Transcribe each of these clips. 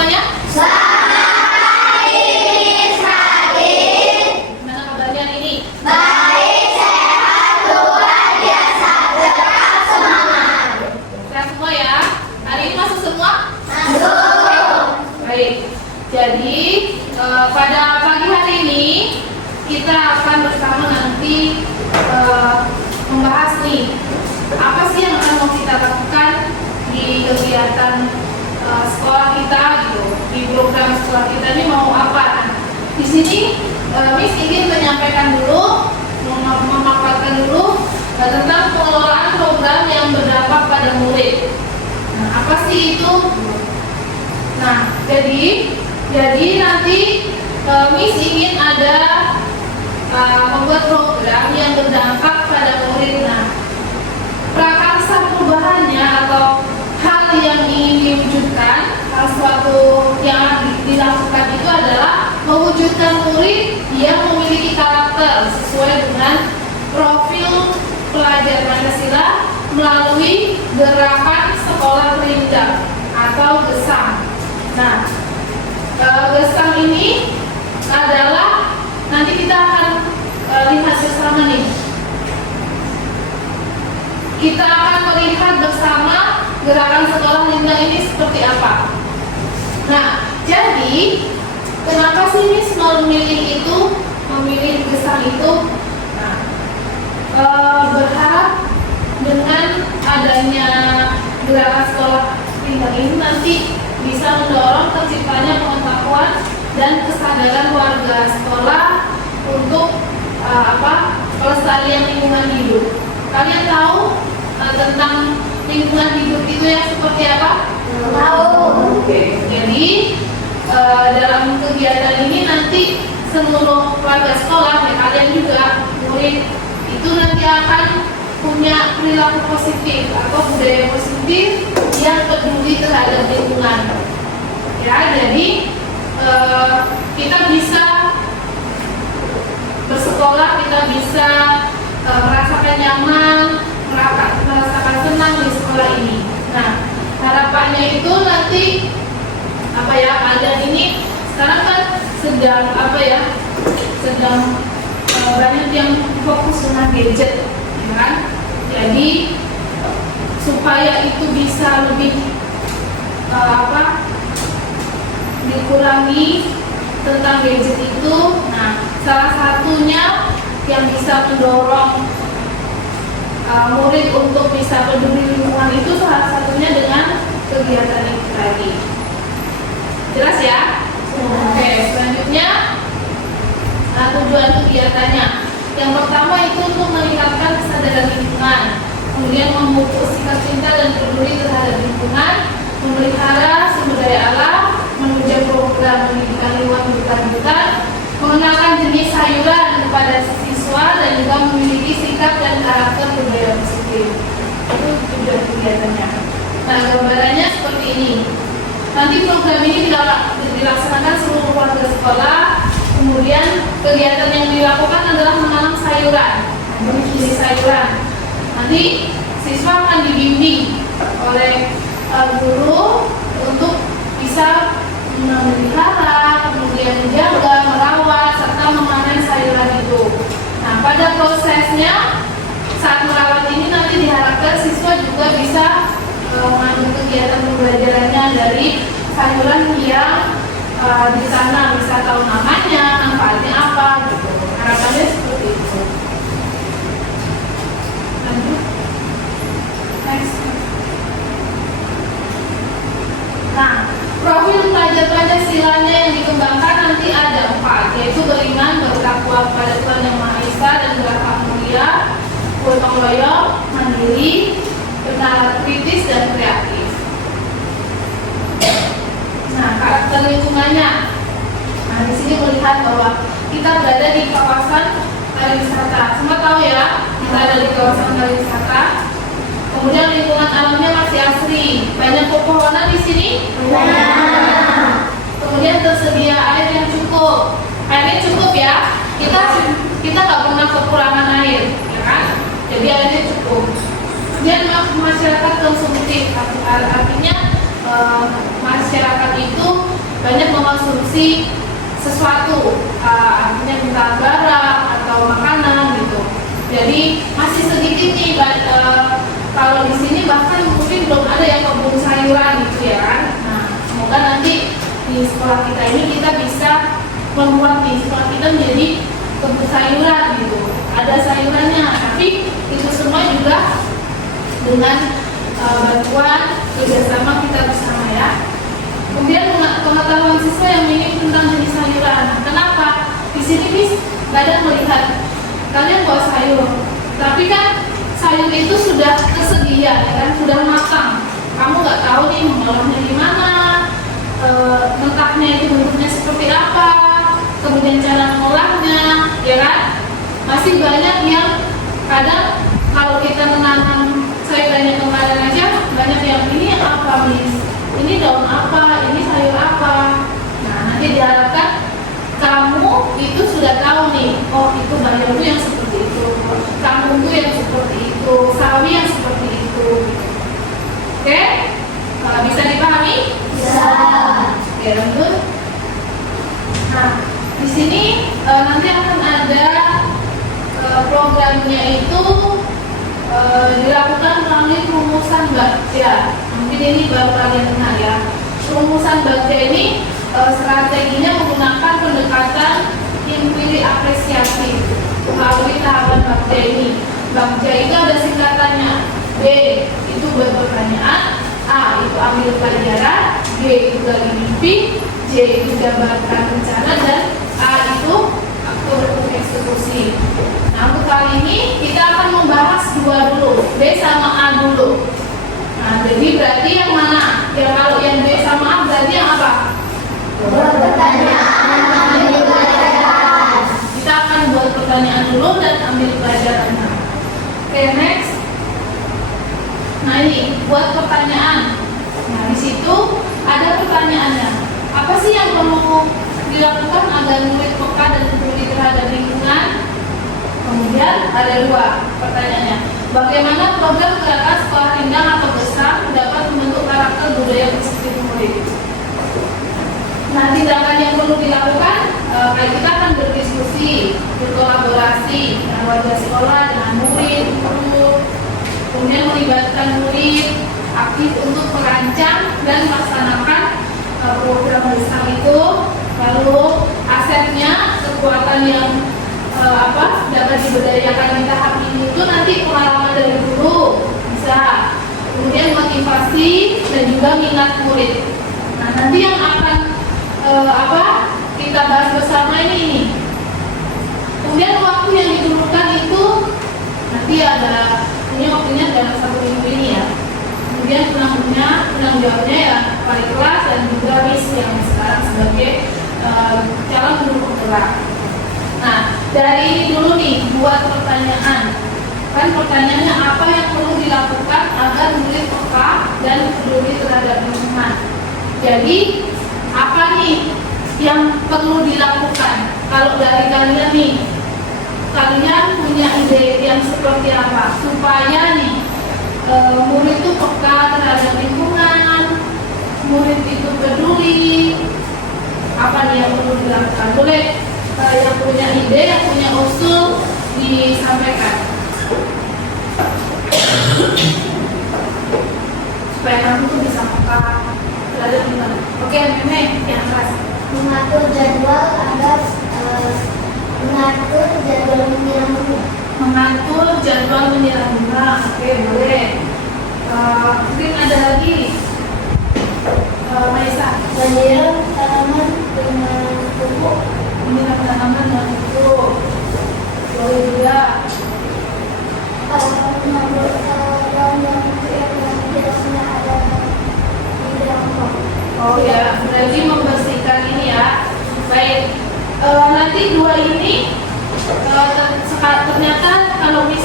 semuanya? Selamat pagi, Miss Radin. Gimana kabarnya ini? Baik, sehat, luar biasa, tetap semangat. Sehat semua ya? Hari ini masuk semua? Masuk. Baik, jadi pada pagi hari ini kita akan bersama nanti membahas nih apa sih yang akan mau kita lakukan di kegiatan sekolah kita gitu, di program sekolah kita ini mau apa? Nah, di sini Miss ingin menyampaikan dulu, memaparkan dulu tentang pengelolaan program yang berdampak pada murid. Nah, apa sih itu? Nah, jadi nanti Miss ingin ada membuat program yang berdampak pada murid. Nah, prakarsa perubahannya atau hal yang ingin diwujudkan, sesuatu yang dilakukan itu adalah mewujudkan murid yang memiliki karakter sesuai dengan profil pelajar Pancasila melalui gerakan sekolah terindah atau GESAM. Nah, GESAM ini adalah nanti kita akan lihat bersama nih. Kita akan melihat bersama gerakan sekolah terindah ini seperti apa. Nah, jadi kenapa sih Miss memilih GESAM itu? Nah, berharap dengan adanya gerakan sekolah terindah ini nanti bisa mendorong terciptanya pengetahuan dan kesadaran warga sekolah untuk pelestarian lingkungan hidup. Kalian tahu tentang lingkungan hidup itu yang seperti apa? Tahu. Oke. Jadi dalam kegiatan ini nanti seluruh warga sekolah, ya kalian juga murid itu nanti akan punya perilaku positif atau budaya positif yang peduli terhadap lingkungan. Ya, jadi kita bisa bersekolah, kita bisa merasakan nyaman, merasakan senang di sekolah ini. Nah, harapannya itu nanti kalian ini sekarang kan sedang banyak yang fokus dengan gadget, ya kan? Jadi supaya itu bisa lebih dikurangi tentang gadget itu. Nah, salah satunya yang bisa mendorong murid untuk bisa peduli lingkungan itu salah satunya dengan kegiatan ini tadi. Jelas ya? Oke, selanjutnya tujuan kegiatannya. Yang pertama itu untuk meningkatkan kesadaran lingkungan, kemudian memupuk sikap cinta dan peduli terhadap lingkungan, memelihara sumber daya alam, menunjang program pendidikan lingkungan berkelanjutan, mengenalkan jenis sayuran kepada siswa dan juga memiliki sikap dan karakter budaya positif. Itu tujuan kegiatannya. Nah, gambarannya seperti ini. Nanti program ini dilaksanakan seluruh warga sekolah. Kemudian kegiatan yang dilakukan adalah menanam sayuran, jenis sayuran. Nanti siswa akan dibimbing oleh guru untuk bisa memelihara, kemudian menjaga, merawat, serta memanen sayuran itu. Nah, pada prosesnya saat merawat ini nanti diharapkan siswa juga bisa mengambil kegiatan pembelajarannya dari sayuran yang ditanam, bisa tahu namanya, manfaatnya apa, gitu. Harapannya seperti itu. Lanjut. Next. Nah, profil pelajar Pancasilanya yang dikembangkan nanti ada 4, yaitu beriman, bertakwa kepada Tuhan Yang Maha Esa dan berakhlak mulia, gotong royong, mandiri, bernalar kritis dan kreatif. Nah, karakter lingkungannya. Nah, di sini melihat bahwa kita berada di kawasan pariwisata. Semua tahu ya, kita ada di kawasan pariwisata. Kemudian lingkungan alamnya masih asri. Banyak pepohonan di sini. Kemudian tersedia air yang cukup. Airnya cukup ya. Kita nggak pernah kekurangan air, ya kan? Jadi airnya cukup. Kemudian masyarakat konsumtif, artinya masyarakat itu banyak mengkonsumsi sesuatu, artinya entah barang atau makanan gitu. Jadi masih sedikit nih, kalau di sini bahkan mungkin belum ada yang kebun sayuran gitu ya kan. Nah, semoga nanti di sekolah kita ini kita bisa membuat di sekolah kita menjadi kebun sayuran gitu. Ada sayurannya, tapi itu semua juga dengan bantuan kerjasama kita bersama ya. Kemudian pengetahuan siswa yang minim tentang jenis sayuran. Kenapa? Di sini bis kadang melihat kalian bawa sayur, tapi kan sayur itu sudah tersedia, ya kan, sudah matang. Kamu nggak tahu nih mengolahnya gimana, mentahnya itu bentuknya seperti apa, kemudian cara mengolahnya, ya kan? Masih banyak yang kadang kalau kita menanam sayurannya kemarin aja, banyak yang ini apa mis, ini daun apa, ini sayur apa. Nah, nanti diharapkan kamu itu sudah tahu nih, oh itu bayam itu yang seperti itu, kangkung itu yang seperti itu, sawi yang seperti itu. Oke? Bisa dipahami? Bisa. Oke, lanjut. Nah, di sini nanti akan ada programnya itu dilakukan melalui rumusan bagja. Mungkin ini baru kalian kenal ya. Rumusan bagja ini strateginya menggunakan pendekatan empiri apresiasi melalui tahapan bagja ini. Bagja itu ada singkatannya. B itu buat pertanyaan, A itu ambil pelajaran, G itu gali mimpi, J itu jabarkan rencana, dan A itu aktor eksekusi. Nah, untuk kali ini kita akan membahas dua dulu, B sama A dulu. Nah, jadi berarti yang mana? Ya kalau yang B sama A berarti yang apa? Buat pertanyaan, ambil pelajaran. Kita akan buat pertanyaan dulu dan ambil pelajarannya. Oke, next. Nah ini buat pertanyaan. Nah di situ ada pertanyaannya. Apa sih yang perlu dilakukan agar murid peka dan peduli terhadap lingkungan? Kemudian ada dua pertanyaannya. Bagaimana program gerakan sekolah rindang atau besar dapat membentuk karakter budaya positif murid? Nah tindakan yang perlu dilakukan, kayak kita akan berdiskusi, berkolaborasi dengan warga sekolah, dengan murid, guru. Kemudian melibatkan murid aktif untuk merancang dan melaksanakan program besar itu. Lalu asetnya, kekuatan yang dapat diberdayakan di tahap ini itu nanti pengalaman dari guru bisa. Kemudian motivasi dan juga minat murid. Nah nanti yang akan kita bahas bersama ini. Kemudian waktu yang diperlukan itu nanti ada. Ini waktunya dalam 1 minggu ini ya. Kemudian penanggung jawabnya ya wali kelas dan juga Miss yang sekarang sebagai calon guru penggerak. Nah dari ini dulu nih buat pertanyaan. Kan pertanyaannya apa yang perlu dilakukan agar murid peka dan peduli terhadap lingkungan. Jadi apa nih yang perlu dilakukan? Kalau dari kalian nih, kalian punya ide yang seperti apa supaya nih murid itu peka terhadap lingkungan, murid itu peduli, apa nih yang perlu dilakukan? Boleh yang punya ide, yang punya usul disampaikan supaya kamu tuh bisa peka terhadap lingkungan. Oke, Meme yang keras. Mengatur jadwal agar mengatur jadwal menyiram bunga. Mengatur jadwal menyiram bunga. Oke, boleh. Mungkin ada lagi. Maisa. Menyiram tanaman dengan pupuk. Menyiram tanaman dengan pupuk. Boleh juga. Mengambil yang tidak punya ada di dalam pot. Oh ya, berarti membersihkan ini ya. Baik. Nanti dua ini ternyata kalau Miss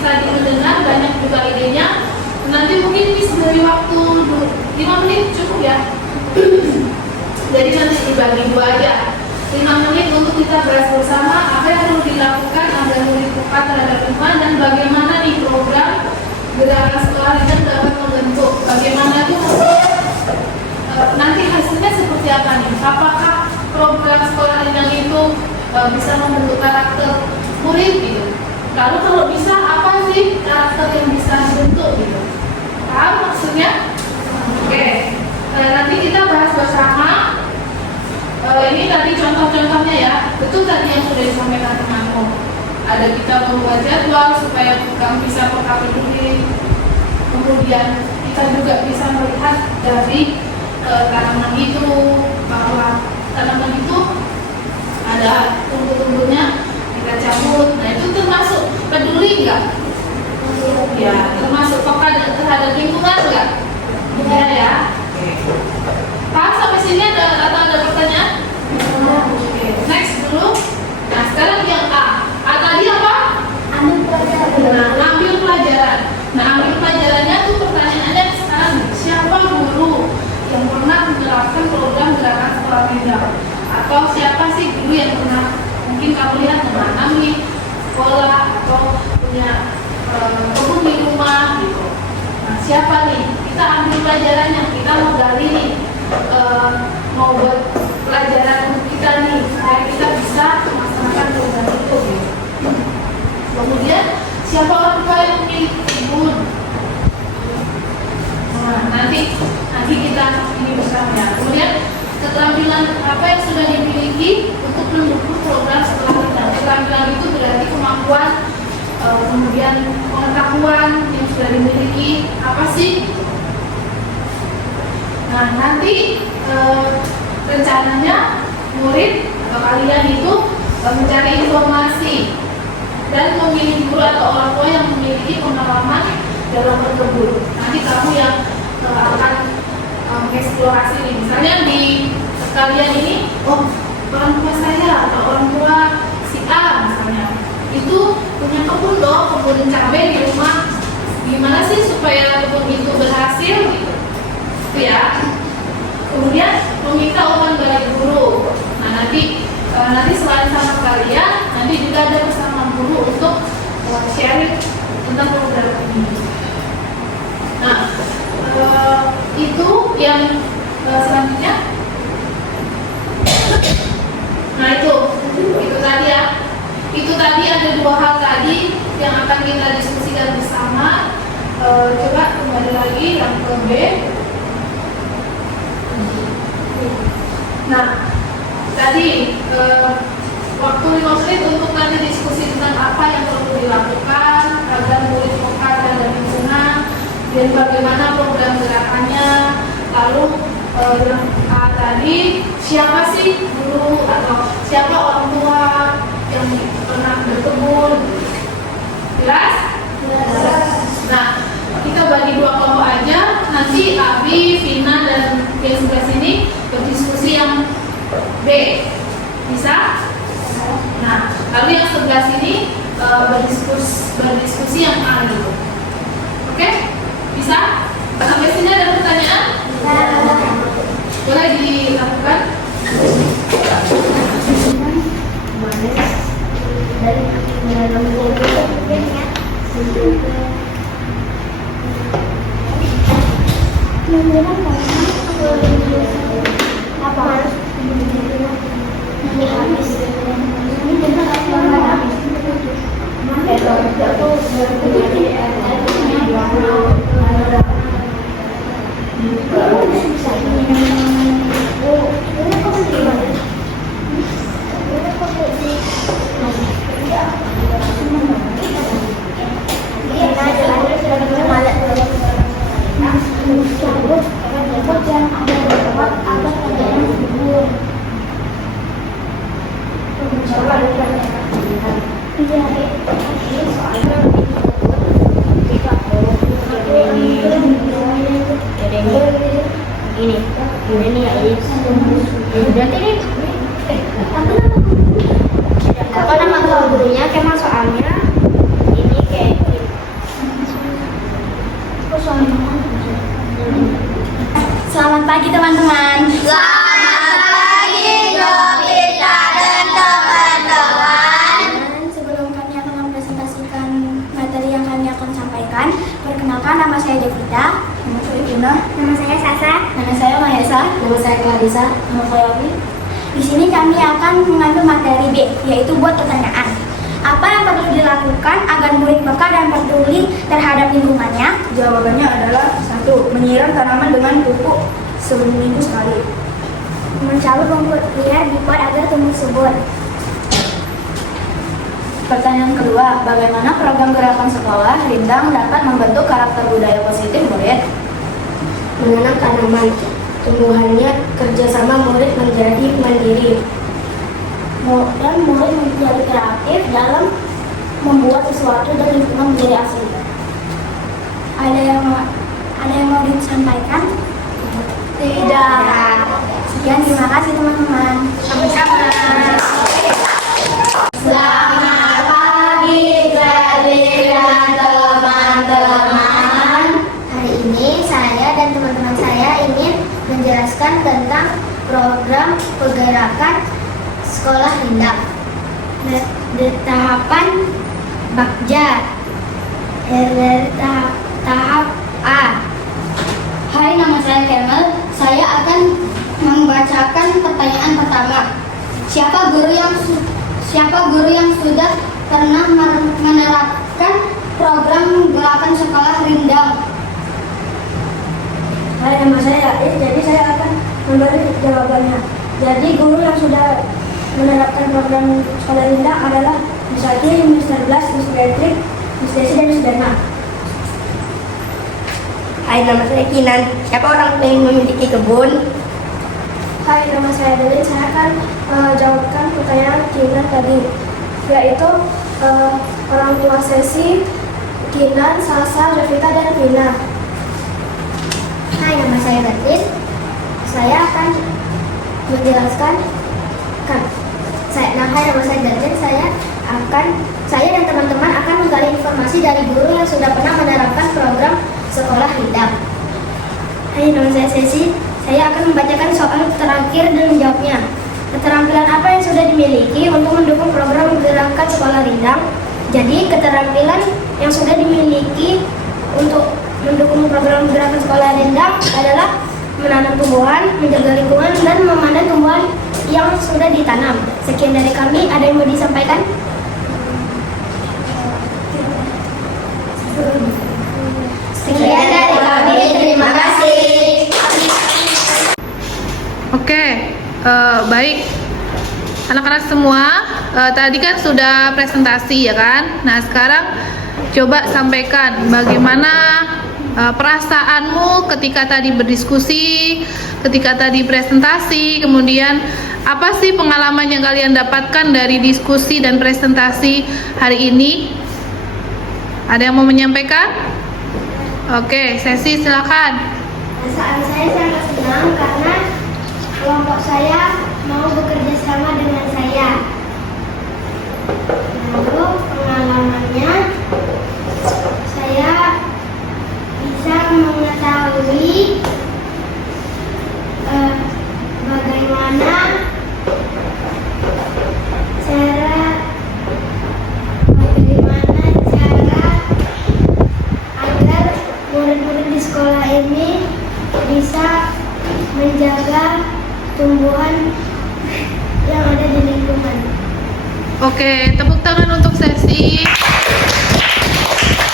tadi mendengar banyak juga idenya. Nanti mungkin Miss beri waktu 5 menit cukup ya. Jadi nanti dibagi dua aja. 5 menit untuk kita bahas bersama apa yang perlu dilakukan agar murid peka terhadap lingkungan dan bagaimana nih program gerakan sekolah rindang dapat membentuk. Bagaimana itu nanti hasilnya seperti apa nih? bisa peka peduli. Kemudian kita juga bisa melihat dari tanaman itu bahwa tanaman itu ada tumbuh-tumbuhnya, kita cabut. Nah itu termasuk peduli nggak? Ya, termasuk peka terhadap lingkungan nggak? Iya ya. Pak, sampai sini ada atau ada pertanyaan? Oke, next dulu. Nah sekarang yang A. A tadi apa? Ambil pelajaran. Nah, ambil pelajaran. Nah, ambil pelajarannya tuh pertanyaannya sekarang, siapa guru yang pernah menerapkan program gerakan sekolah meja? Atau siapa sih guru yang pernah mungkin kamu lihat menanami sekolah atau punya kebun di rumah gitu? Nah, siapa nih? Kita ambil pelajarannya, kita mau gali nih, mau buat pelajaran kita nih supaya kita bisa melaksanakan program itu gitu. Kemudian siapa orang tua yang memiliki kebun? Nah, nanti kita ini bersama ya. Kemudian keterampilan apa yang sudah dimiliki untuk mendukung program sekolah kita. Keterampilan itu berarti kemampuan, kemudian pengetahuan yang sudah dimiliki apa sih? Nah, nanti rencananya murid atau kalian itu mencari informasi dan memilih guru atau orang tua yang memiliki pengalaman dalam berkebun. Nanti kamu yang akan mengeksplorasi nih. Misalnya di kalian ini, oh orang tua saya atau orang tua si A misalnya, itu punya kebun loh, kebun cabai di rumah. Gimana sih supaya kebun itu berhasil gitu? Itu ya. Kemudian meminta umpan balik guru. Nah nanti selain sama kalian, nanti juga ada bersama guru untuk sharing tentang program ini. Nah itu yang selanjutnya. Nah itu tadi ya. Itu tadi ada dua hal tadi yang akan kita diskusikan bersama. Coba kembali lagi yang ke B. Nah, tadi waktu 5 menit untuk nanti diskusi tentang apa yang perlu dilakukan agar murid peka terhadap lingkungan dan bagaimana program gerakannya. Lalu yang A tadi, siapa sih guru atau siapa orang tua yang pernah berkebun? Jelas? Nah, kita bagi dua kelompok aja. Nanti Abi, Vina, dan yang sebelah sini berdiskusi yang B. Bisa? Nah, lalu yang sebelah sini berdiskusi yang A dulu. Oke? Bisa? Sampai sini ada pertanyaan? Boleh dilakukan? Selamat pagi teman-teman. Selamat pagi Jovita dan teman-teman. Sebelum kami akan mempresentasikan materi yang kami akan sampaikan, perkenalkan nama saya Jovita. Nama saya Vina. Nama saya Sasa. Nama saya Mahesa. Nama saya Clarissa. Nama saya Ovi. Di sini kami akan mengambil materi B, yaitu buat pertanyaan. Apa yang perlu dilakukan agar murid peka dan peduli terhadap lingkungannya? Jawabannya adalah 1. Menyiram tanaman dengan pupuk seminggu sekali. Mencabut rumput liar di pot agar tumbuh subur. Pertanyaan kedua, bagaimana program gerakan sekolah Rindang dapat membentuk karakter budaya positif murid? Menanam tanaman, tumbuhannya kerjasama murid menjadi mandiri. Dan murid menjadi kreatif dalam membuat sesuatu dan lingkungan menjadi asli. Ada yang mau disampaikan? Tidak. Sekian, terima kasih teman-teman. Sama-sama. Selamat pagi, Gladys dan teman-teman. Hari ini saya dan teman-teman saya ingin menjelaskan tentang program pergerakan sekolah Rindang. Tahapan Bagja. Tahap A. Hai, nama saya Kemal. Saya akan membacakan pertanyaan pertama. Siapa guru yang sudah pernah menerapkan program gerakan sekolah Rindang? Hai, nama saya Ais, jadi saya akan memberi jawabannya. Jadi guru yang sudah menerapkan program sekolah Rindang adalah Miss Ati, Mr. Blas, Miss Beatrice, Miss Desi, dan Miss Dana. Hai, nama saya Kinan. Siapa orang yang memiliki kebun? Hai, nama saya Delin. Saya akan jawabkan pertanyaan Kinan tadi, yaitu orang tua sesi Kinan, Salsa, Jovita, dan Vina. Hai, nama saya Beatrice. Saya akan menjelaskan hai, nama saya Beatrice. Saya dan teman-teman akan menggali informasi dari guru yang sudah pernah menerapkan program sekolah Rindang. Hai, nama saya Sesi. Saya akan membacakan soal terakhir dan menjawabnya. Keterampilan apa yang sudah dimiliki untuk mendukung program gerakan sekolah Rindang? Jadi, keterampilan yang sudah dimiliki untuk mendukung program gerakan sekolah Rindang adalah menanam tumbuhan, menjaga lingkungan, dan memandang tumbuhan yang sudah ditanam. Sekian dari kami. Ada yang mau disampaikan? Sekian dari kami. Terima kasih. Oke, baik. Anak-anak semua, tadi kan sudah presentasi ya kan? Nah, sekarang coba sampaikan bagaimana perasaanmu ketika tadi berdiskusi, ketika tadi presentasi, kemudian apa sih pengalaman yang kalian dapatkan dari diskusi dan presentasi hari ini? Ada yang mau menyampaikan? Oke, Sesi silakan. Perasaan saya sangat senang karena kelompok saya mau bekerja sama dengan saya. Lalu pengalamannya, saya bisa mengetahui bagaimana cara agar murid-murid di sekolah ini bisa menjaga tumbuhan yang ada di lingkungan. Oke, tepuk tangan untuk Sesi.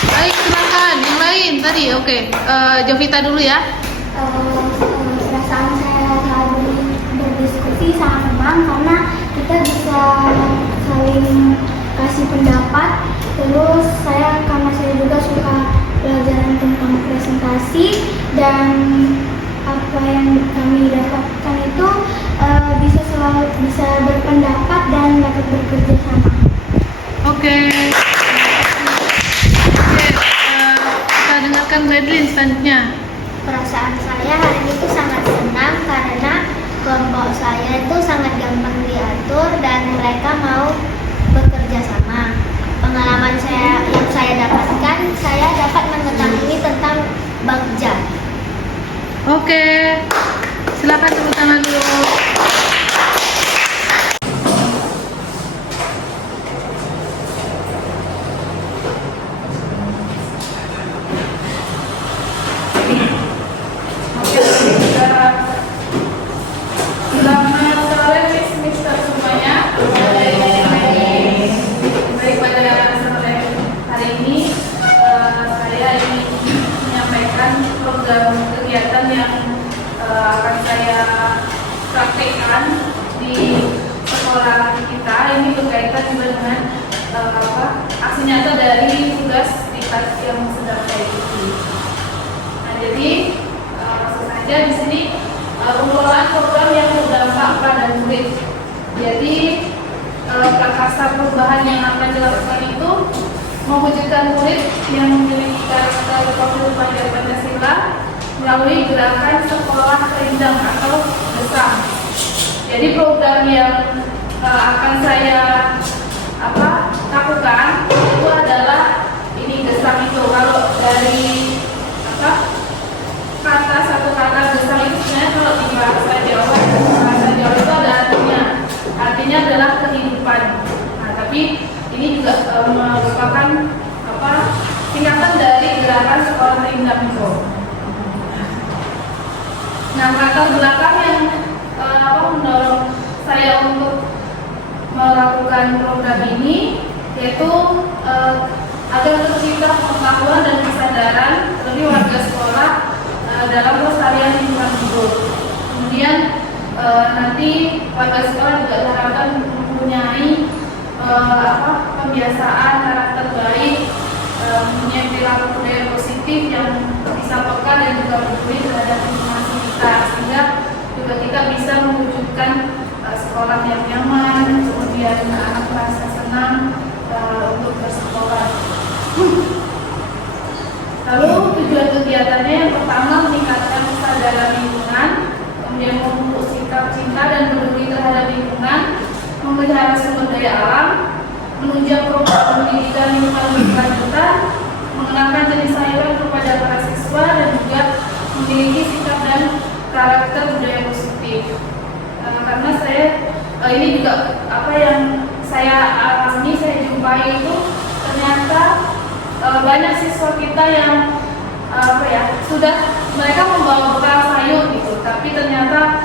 Baik, silakan. Yang lain tadi, oke. Jovita dulu ya. Perasaan saya saat berdiskusi sangat senang karena kita bisa saling kasih pendapat. Terus karena saya juga suka pelajaran tentang presentasi, dan apa yang kami dapatkan itu bisa berpendapat dan dapat bekerja sama. Oke. Kita dengarkan Gladlyn selanjutnya. Perasaan saya hari ini itu sangat senang karena kelompok saya itu sangat gampang diatur dan mereka mau bekerja sama. Pengalaman yang saya dapatkan, saya dapat mengetahui tentang Bagja. Oke. Silakan tepuk tangan dulu. Selamat sore Mister semuanya. Baik, pada sore hari ini saya ingin menyampaikan program kegiatan yang akan saya praktekkan di sekolah kita ini berkaitan juga dengan aksi nyata dari tugas tingkat yang sedang saya ikuti. Nah, jadi langsung saja di sini pengelolaan program yang berdampak pada murid. Jadi prakarsa perubahan yang akan dilakukan itu mewujudkan murid yang memiliki karakter profil pelajar Pancasila melalui gerakan sekolah rindang atau GESAM. Jadi program yang akan saya lakukan itu adalah ini GESAM itu. Kalau dari satu kata GESAM itu sebenarnya kalau di bahasa Jawa itu ada artinya adalah kehidupan. Nah, tapi ini juga merupakan tingkatan dari gerakan sekolah rindang itu. Nah, latar belakang yang mendorong saya untuk melakukan program ini yaitu agar tercipta pengetahuan dan kesadaran dari warga sekolah dalam pelestarian lingkungan hidup. Kemudian nanti warga sekolah juga diharapkan mempunyai pembiasaan karakter baik, mempunyai perilaku budaya positif yang bisa peka dan juga peduli terhadap lingkungan sekitar, sehingga juga kita bisa mewujudkan sekolah yang nyaman, kemudian anak merasa senang untuk bersekolah. Lalu tujuan kegiatannya yang pertama meningkatkan kesadaran lingkungan, kemudian memupuk sikap cinta dan peduli terhadap lingkungan, memelihara sumber daya alam, menunjang program pendidikan lingkungan berkelanjutan, mengenalkan jenis sayuran kepada para siswa dan juga memiliki sikap dan karakter budaya positif. Karena saya ini juga yang saya alami, saya jumpai itu ternyata banyak siswa kita yang sudah mereka membawa bekal sayur gitu, tapi ternyata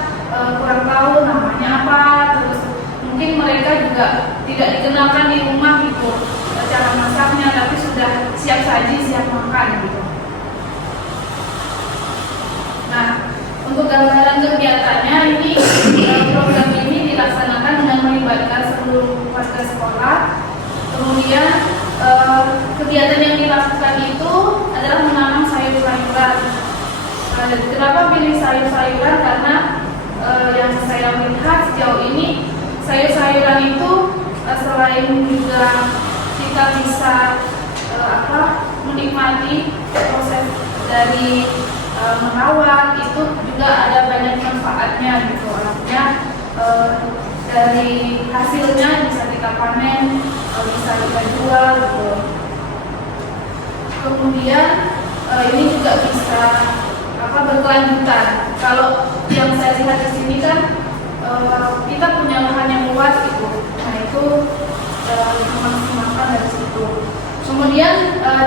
kurang tahu namanya apa, terus mungkin mereka juga tidak dikenalkan di rumah gitu cara masaknya, tapi sudah siap saji, siap makan gitu. Nah, untuk gambaran kegiatannya ini program ini dilaksanakan dengan melibatkan seluruh warga sekolah. Kemudian kegiatan yang dilakukan itu adalah menanam sayur-sayuran. Kenapa pilih sayur-sayuran? Karena yang saya lihat sejauh ini sayur-sayuran itu selain juga kita bisa menikmati proses dari merawat, itu juga ada banyak manfaatnya gitu. Artinya dari hasilnya bisa kita panen, bisa kita jual gitu. Kemudian ini juga bisa berkelanjutan. Kalau yang saya lihat di sini kan kita punya lahan yang luas gitu. Nah, itu memaksimalkan dari situ. Kemudian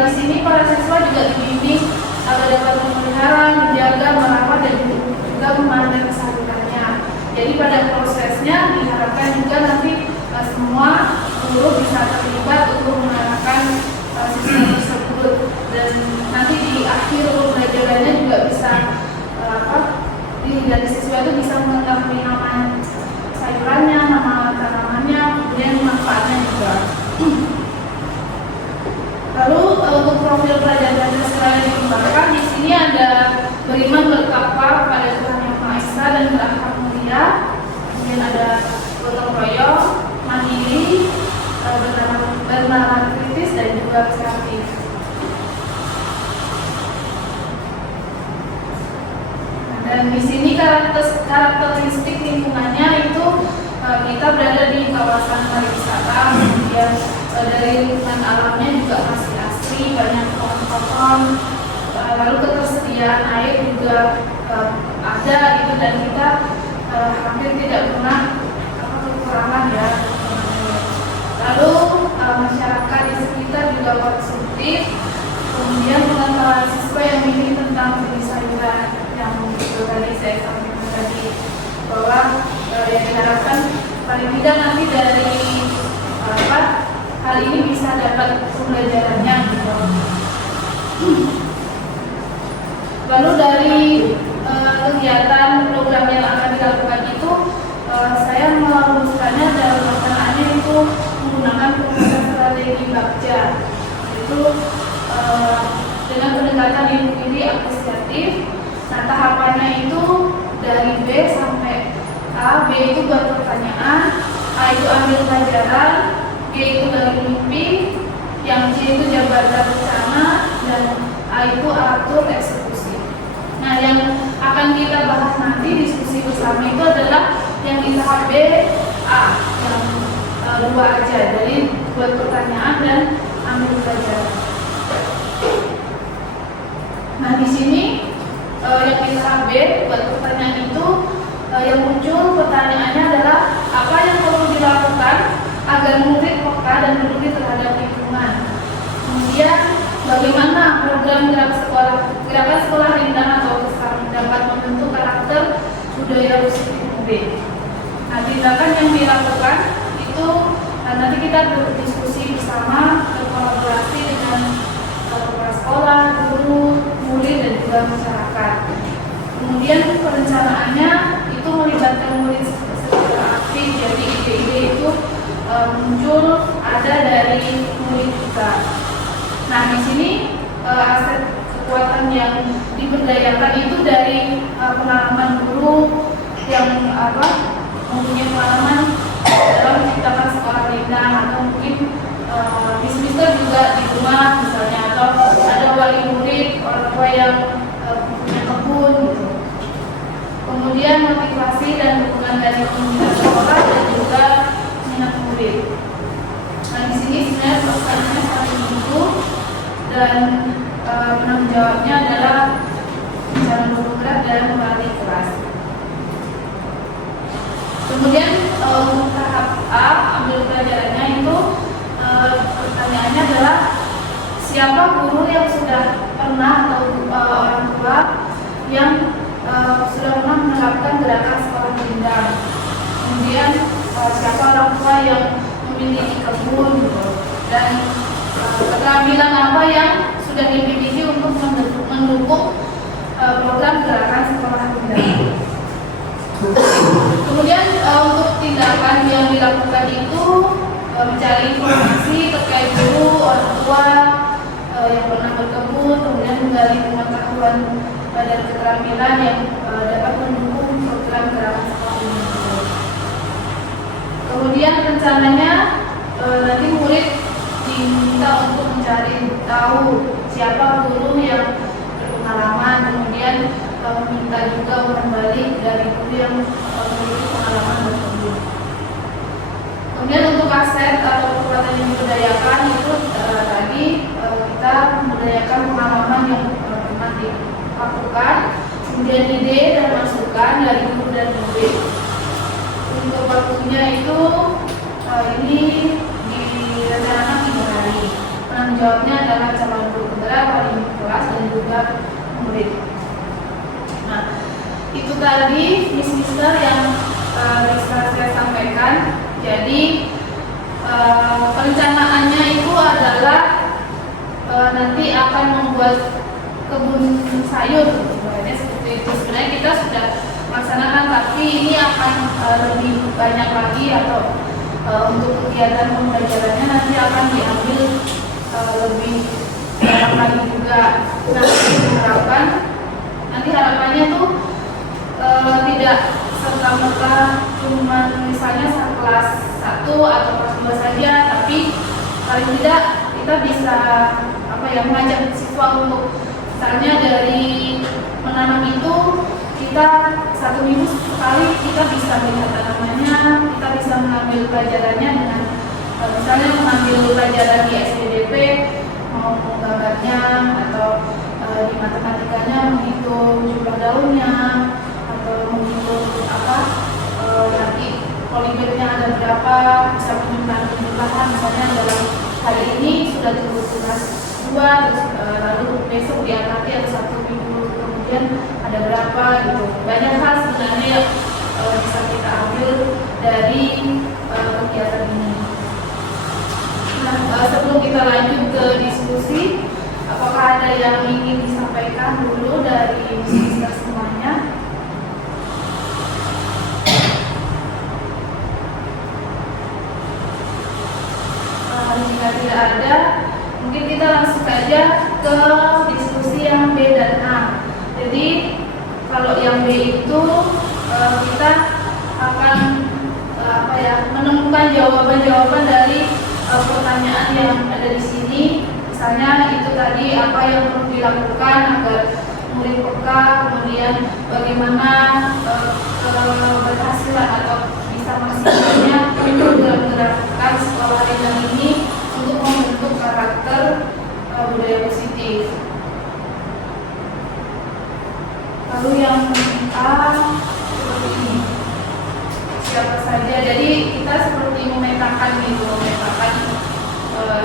di sini para siswa juga dibimbing agar dapat memelihara, menjaga, merawat dan juga memanen kesalurannya. Jadi pada prosesnya diharapkan juga nanti semua guru bisa terlibat untuk mengarahkan siswa tersebut, dan nanti di akhir pembelajarannya juga bisa dari siswa itu bisa mengetahui nama sayurannya, nama tanamannya, kemudian manfaatnya juga. Lalu untuk profil pelajar Pancasila yang dikembangkan di sini ada beriman, bertakwa kepada Tuhan Yang Maha Esa dan berakhlak mulia. Kemudian ada gotong royong, mandiri, bernalar kritis dan juga kreatif. Dan di sini karakteristik lingkungannya itu kita berada di kawasan pariwisata, kemudian dari lingkungan alamnya juga masih asri, banyak pohon-pohon, lalu ketersediaan air juga ada gitu, dan kita hampir tidak pernah kekurangan ya. Lalu masyarakat di sekitar juga konsumtif, kemudian pengetahuan siswa yang minim tentang jenis sayuran yang tadi saya sampaikan tadi, bahwa yang diharapkan paling tidak nanti dari hal ini bisa dapat pembelajarannya gitu. Lalu dari kegiatan program yang akan dilakukan itu saya merumuskannya yaitu dengan pendekatan individu apresiatif. Nah, tahapannya itu dari B sampai A. B itu buat pertanyaan, A itu ambil pelajaran, G itu gali mimpi, yang C itu jabatan rencana, dan A itu atur eksekusi. Nah, yang akan kita bahas nanti diskusi bersama itu adalah yang di tahap B, A, yang dua aja, dari buat pertanyaan dan ambil pelajaran. Nah, di sini yang di tahap B buat pertanyaan itu yang muncul pertanyaannya adalah apa yang perlu dilakukan agar murid peka dan peduli terhadap lingkungan. Kemudian bagaimana program gerakan sekolah rindang atau kesan dapat membentuk karakter budaya positif murid. Nah, tindakan yang dilakukan itu nanti kita berdiskusi bersama, berkolaborasi dengan kepala sekolah, guru, murid, dan juga masyarakat. Kemudian perencanaannya itu melibatkan murid secara aktif, jadi ide-ide itu muncul ada dari murid kita. Nah, di sini aset kekuatan yang diberdayakan itu dari pengalaman guru yang mempunyai pengalaman dalam menciptakan sekolah rindang, atau mungkin mister juga di rumah misalnya, atau ada wali murid, orang tua yang punya kebun gitu. Kemudian motivasi dan dukungan dari komunitas sekolah dan juga minat murid. Nah, di sini sebenarnya pesannya saling mendukung, dan penanggung jawabnya adalah jangan bergerak dan melatih kelas. Kemudian untuk tahap A, ambil pelajarannya itu pertanyaannya adalah siapa guru yang sudah pernah atau orang tua yang sudah pernah menerapkan gerakan sekolah rindang. Kemudian siapa orang tua yang memiliki kebun gitu. Dan keterampilan apa yang sudah dimiliki untuk mendukung program gerakan sekolah rindang. Kemudian untuk tindakan yang dilakukan itu mencari informasi terkait guru, orang tua yang pernah berkebun, kemudian menggali pengetahuan dan keterampilan yang dapat mendukung program gerakan sekolah rindang. Kemudian rencananya nanti murid diminta untuk mencari tahu siapa guru yang berpengalaman, kemudian minta juga umpan balik dari guru yang memiliki pengalaman berkebun. Kemudian untuk aset atau kekuatan yang diberdayakan itu tadi kita memberdayakan pengalaman yang pernah dilakukan, kemudian ide dan masukan dari guru dan murid. Untuk waktunya itu ini direncanakan 3 hari. Penanggung jawabnya adalah calon guru penggerak, wali kelas, dan juga murid. Nah, itu tadi mister yang bisa saya sampaikan. Jadi perencanaannya itu adalah nanti akan membuat kebun sayur, sebenarnya seperti itu. Sebenarnya kita sudah laksanakan, tapi ini akan lebih banyak lagi, atau untuk kegiatan pembelajarannya nanti akan diambil lebih banyak lagi juga. Nah, diharapkan nanti harapannya tuh tidak serta-merta cuma misalnya kelas 1 atau kelas 2 saja, tapi paling tidak kita bisa mengajak siswa untuk misalnya dari menanam itu kita 1 minggu sekali kita bisa melihat tanamannya, kita bisa mengambil pelajarannya dengan misalnya mengambil pelajaran di SPDP, mau menggambarnya, atau di matematikanya menghitung jumlah daunnya, atau menghitung nanti polimernya ada berapa, bisa menyimpan jumlahan. Misalnya dalam hari ini sudah tugas 2, terus lalu besok diamati atau 1 minggu kemudian ada berapa gitu. Banyak hal sebenarnya yang bisa kita ambil dari kegiatan ini. Nah, sebelum kita lanjut ke diskusi, apakah ada yang ingin disampaikan dulu dari kita semuanya? Jika tidak ada, mungkin kita langsung Kalau yang B itu kita akan menemukan jawaban-jawaban dari pertanyaan yang ada di sini. Misalnya itu tadi apa yang perlu dilakukan agar murid peka, kemudian bagaimana keberhasilan atau bisa maksimalnya dalam gerakan sekolah rindang ini untuk membentuk karakter budaya positif. Lalu yang A seperti ini, siapa saja. Jadi kita seperti memetakan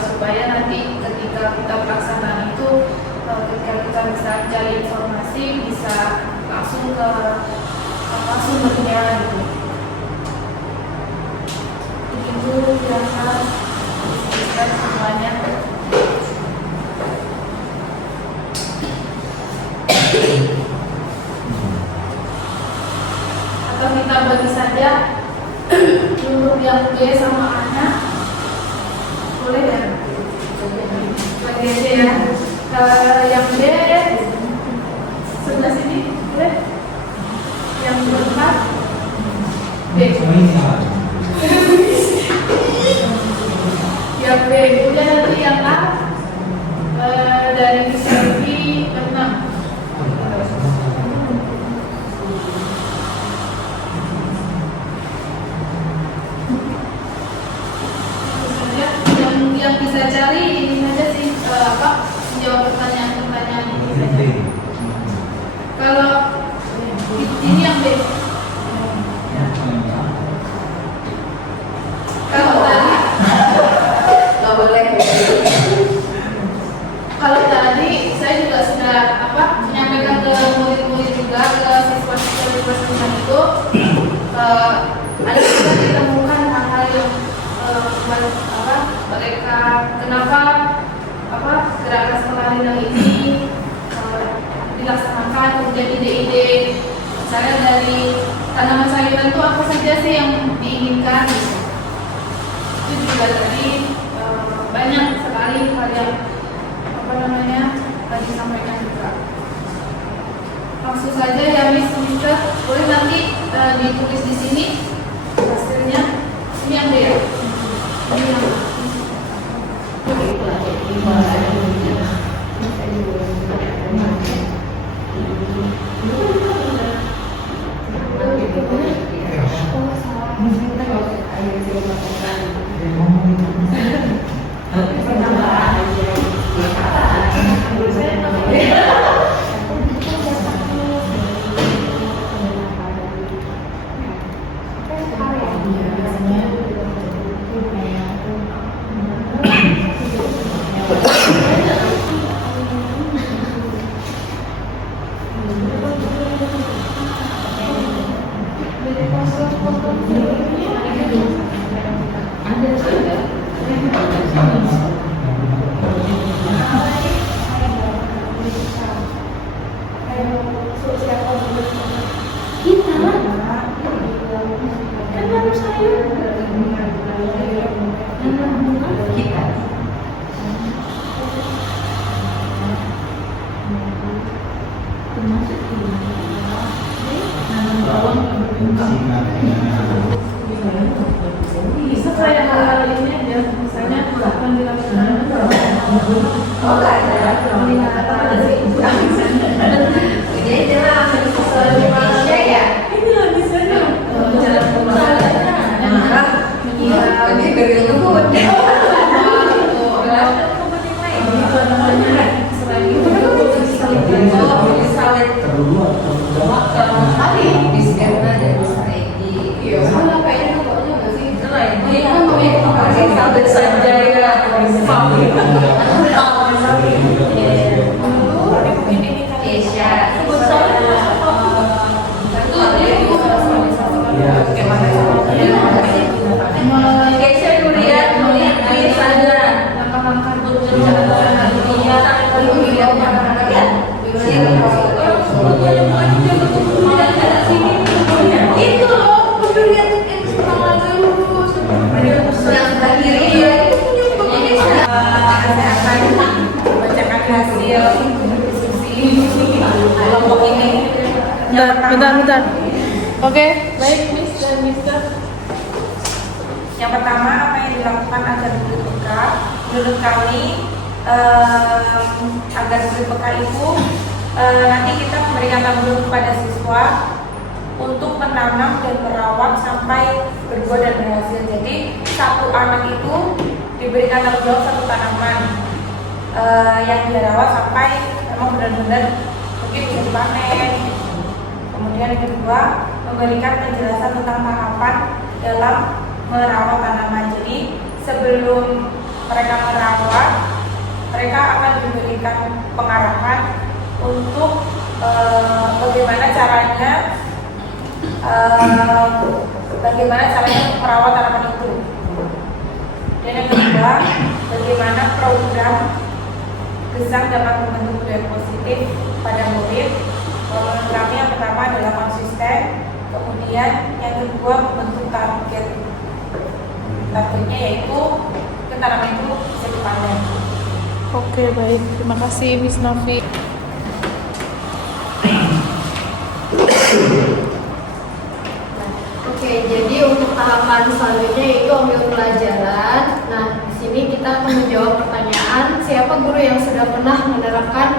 supaya nanti ketika kita pelaksanaan itu, ketika kita bisa cari informasi bisa langsung ke sumbernya gitu. Itu biasa disebutkan semuanya. Atau kita bagi saja untuk yang B sama A-nya, boleh ya? Bagi aja ya. Yang B sebelah sini, boleh? Yang keempat B. Yang B, kemudian nanti yang A dari visualisasi ke-6. Yang bisa cari ini saja sih, menjawab pertanyaan-pertanyaan ini saja. Kalau ini yang B. Kalau tadi nggak boleh. Kalau tadi saya juga sudah menyampaikan ke murid-murid juga, ke siswa-siswa itu ada juga ditemukan hal-hal yang mereka kenapa gerakan sekolah rindang ini dilaksanakan, kemudian ide-ide misalnya dari tanaman sayuran itu apa saja sih yang diinginkan. Itu juga tadi banyak sekali hal yang disampaikan juga. Langsung saja ya Miss, boleh nanti ditulis di sini hasilnya. Ini yang B ya? Ini yang bisa saya ini aja, misalnya akan dilakukan hasil diskusi kelompok ini. Bentar. Oke, baik Miss dan Mister. Yang pertama, apa yang dilakukan agar guru BK? Menurut kami, agar guru BK itu nanti kita memberikan tanggung jawab kepada siswa untuk menanam dan merawat sampai berbuah dan berhasil. Jadi satu anak itu diberikan tanggung jawab satu tanaman yang dia rawat sampai memang benar-benar mungkin bisa dipanen. Kemudian yang kedua, memberikan penjelasan tentang tahapan dalam merawat tanaman. Jadi sebelum mereka merawat, mereka akan diberikan pengarahan untuk bagaimana caranya merawat tanaman itu. Dan yang kedua, bagaimana program Gesang dapat membentuk budaya positif pada murid. Menurut kami yang pertama adalah konsisten, kemudian yang kedua membentuk target. Targetnya yaitu tanaman itu bisa dipanen. Oke, baik. Terima kasih Miss Novi. Oke, jadi untuk tahapan selanjutnya yaitu ambil pelajaran. Nah, di sini kita akan menjawab pertanyaan siapa guru yang sudah pernah menerapkan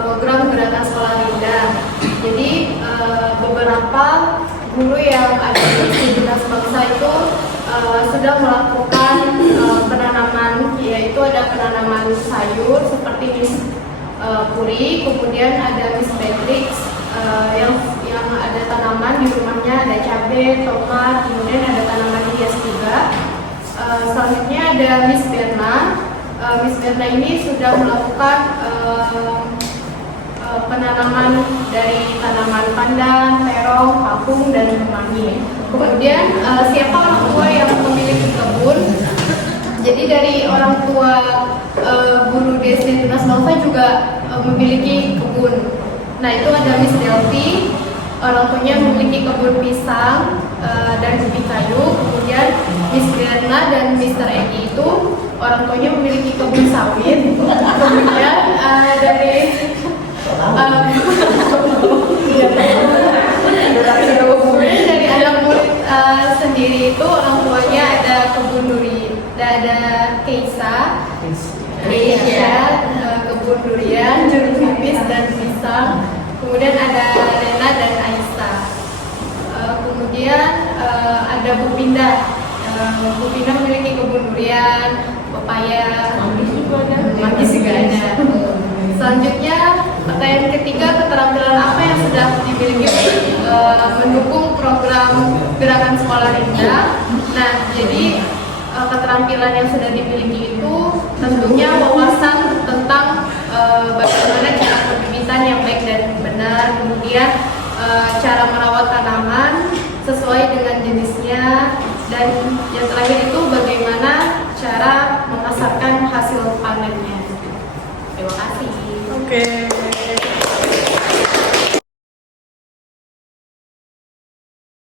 program gerakan sekolah Linda. Jadi beberapa guru yang ada di dinas bangsa itu sudah melakukan penanaman, yaitu ada penanaman sayur seperti Miss Puri, kemudian ada Miss Beatrix yang ada tanaman di rumahnya, ada cabai, tomat, kemudian ada tanaman hias juga. Selanjutnya ada Miss Berna. Miss Berna ini sudah melakukan penanaman dari tanaman pandan, terong, kangkung, dan kemangi. Kemudian siapa orang tua yang memiliki kebun? Jadi dari orang tua guru SD Tunas Bangsa juga memiliki kebun. Nah, itu ada Miss Delvi, orang tuanya memiliki kebun pisang dan ubi kayu. Kemudian Miss Berna dan Mr. Egi itu orang tuanya memiliki kebun sawit. Kemudian dari dari anak murid sendiri itu orang tuanya ada kebun duri, ada Keisha, kebun durian, jeruk nipis dan pisang. Kemudian ada Rena dan Aisyah. Kemudian ada Bu Pindah. Bu Pindah memiliki kebun durian, pepaya, manggis juga ada. Selanjutnya pertanyaan ketiga, keterampilan apa yang sudah dimiliki mendukung program gerakan sekolah Linda. Nah, jadi keterampilan yang sudah dimiliki itu tentunya wawasan tentang bagaimana cara pembibitan yang baik dan benar, kemudian cara merawat tanaman sesuai dengan jenisnya, dan yang terakhir itu bagaimana cara memasarkan hasil panennya. Terima kasih. Oke.